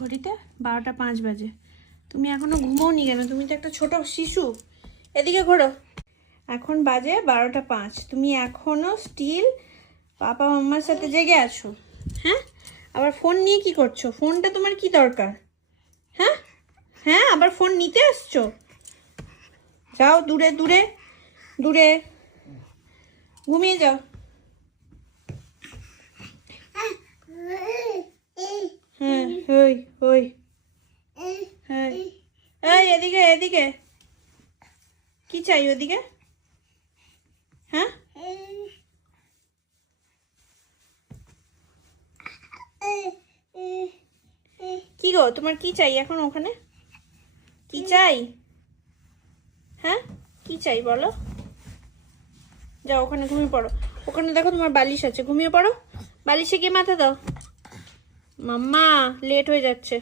ঘড়িতে বারোটা পাঁচ বাজে। তুমি এখনও ঘুমোওনি কেন? তুমি তো একটা ছোট শিশু। এদিকে ঘোরো। এখন বাজে বারোটা পাঁচ। তুমি এখনও স্টিল পাপা মাম্মার সাথে জেগে আছো। হ্যাঁ? আবার ফোন নিয়ে কি করছ? ফোনটা তোমার কি দরকার? হ্যাঁ? হ্যাঁ আবার ফোন নিতে আসছো? যাও দূরে দূরে দূরে। ঘুমিয়ে যাও হ্যাঁ ওই ওই হ্যাঁ এই, এদিকে এদিকে। কি চাই ওদিকে? হ্যাঁ? কি গো, তোমার কি চাই এখন ওখানে? কি চাই? হ্যাঁ? কি চাই বলো? যাও, ওখানে ঘুমিয়ে পড়ো। ওখানে দেখো তোমার বালিশ আছে। ঘুমিয়ে পড়ো। বালিশে গিয়ে মাথা দাও। মাম্মা লেট হয়ে যাচ্ছে।